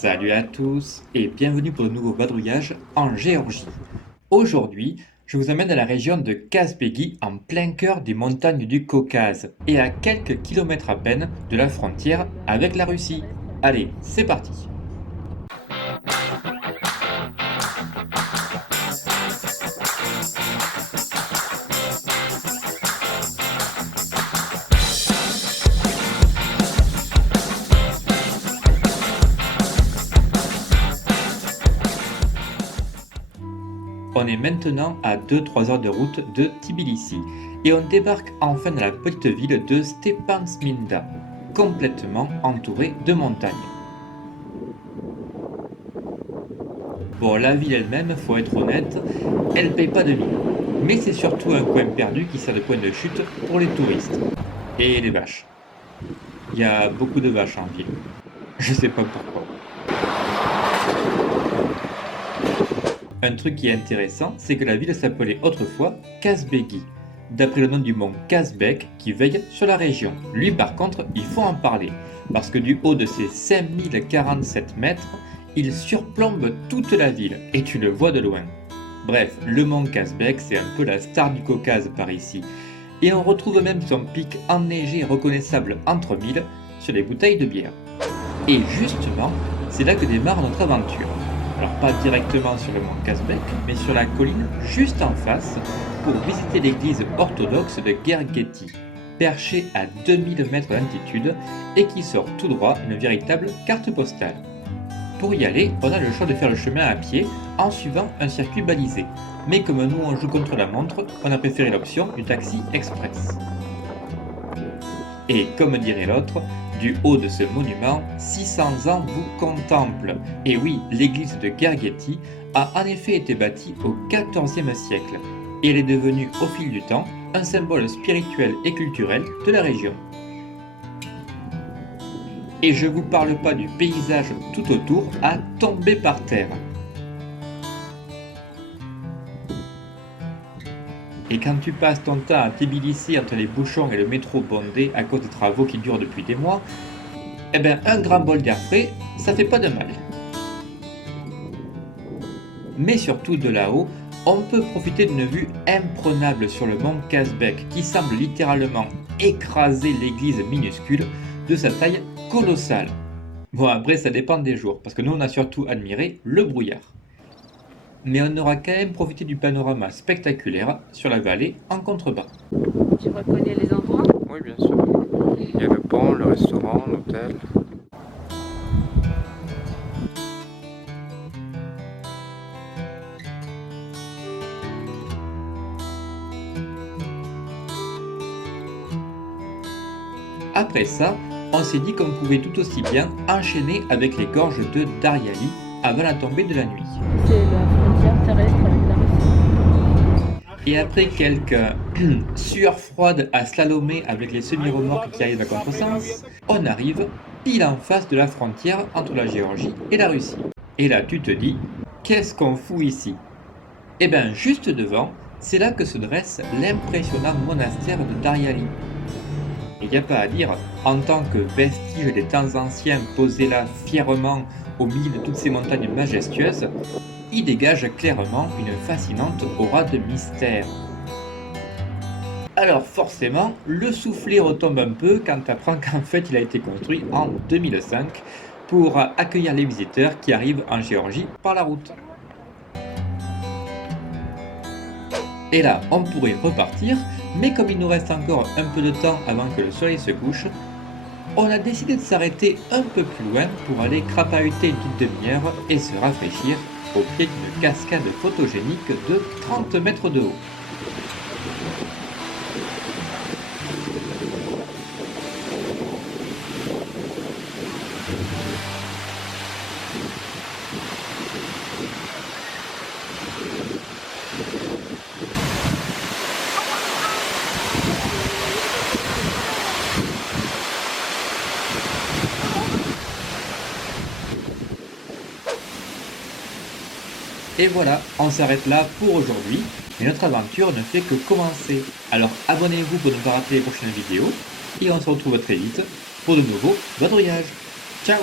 Salut à tous et bienvenue pour de nouveaux vadrouillages en Géorgie. Aujourd'hui, je vous emmène à la région de Kazbegi en plein cœur des montagnes du Caucase et à quelques kilomètres à peine de la frontière avec la Russie. Allez, c'est parti! On est maintenant à 2-3 heures de route de Tbilissi et on débarque enfin dans la petite ville de Stepantsminda, complètement entourée de montagnes. Bon, la ville elle-même, faut être honnête, elle paye pas de mine, mais c'est surtout un coin perdu qui sert de point de chute pour les touristes. Et les vaches. Il y a beaucoup de vaches en ville. Je sais pas pourquoi. Un truc qui est intéressant, c'est que la ville s'appelait autrefois Kazbegi, d'après le nom du mont Kazbek qui veille sur la région. Lui par contre, il faut en parler, parce que du haut de ses 5047 mètres, il surplombe toute la ville, et tu le vois de loin. Bref, le mont Kazbek, c'est un peu la star du Caucase par ici, et on retrouve même son pic enneigé reconnaissable entre mille sur les bouteilles de bière. Et justement, c'est là que démarre notre aventure. Alors pas directement sur le mont Kazbek, mais sur la colline juste en face, pour visiter l'église orthodoxe de Gergeti, perchée à 2000 mètres d'altitude et qui sort tout droit une véritable carte postale. Pour y aller, on a le choix de faire le chemin à pied en suivant un circuit balisé. Mais comme nous on joue contre la montre, on a préféré l'option du taxi express. Et comme dirait l'autre, du haut de ce monument, 600 ans vous contemplent. Et oui, l'église de Gergeti a en effet été bâtie au XIVe siècle, et elle est devenue au fil du temps un symbole spirituel et culturel de la région. Et je vous parle pas du paysage tout autour à tomber par terre. Et quand tu passes ton temps à Tbilissi entre les bouchons et le métro bondé à cause des travaux qui durent depuis des mois, eh ben un grand bol d'air frais, ça fait pas de mal. Mais surtout de là-haut, on peut profiter d'une vue imprenable sur le mont Kazbek qui semble littéralement écraser l'église minuscule de sa taille colossale. Bon après ça dépend des jours, parce que nous on a surtout admiré le brouillard. Mais on aura quand même profité du panorama spectaculaire sur la vallée en contrebas. Tu reconnais les endroits? Oui, bien sûr. Il y a le pont, le restaurant, l'hôtel. Après ça, on s'est dit qu'on pouvait tout aussi bien enchaîner avec les gorges de Daryali avant la tombée de la nuit. C'est la frontière terrestre avec la Russie. Et après quelques sueurs froides à slalomer avec les semi-remorques qui arrivent à contresens, on arrive pile en face de la frontière entre la Géorgie et la Russie. Et là tu te dis, qu'est-ce qu'on fout ici? Eh bien juste devant, c'est là que se dresse l'impressionnant monastère de Daryali. Il n'y a pas à dire, en tant que vestige des temps anciens posé là fièrement au milieu de toutes ces montagnes majestueuses, il dégage clairement une fascinante aura de mystère. Alors forcément, le soufflet retombe un peu quand tu apprends qu'en fait il a été construit en 2005 pour accueillir les visiteurs qui arrivent en Géorgie par la route. Et là, on pourrait repartir, mais comme il nous reste encore un peu de temps avant que le soleil se couche, on a décidé de s'arrêter un peu plus loin pour aller crapahuter une petite demi-heure et se rafraîchir au pied d'une cascade photogénique de 30 mètres de haut. Et voilà, on s'arrête là pour aujourd'hui, mais notre aventure ne fait que commencer. Alors abonnez-vous pour ne pas rater les prochaines vidéos, et on se retrouve très vite pour de nouveaux vadrouillages. Ciao!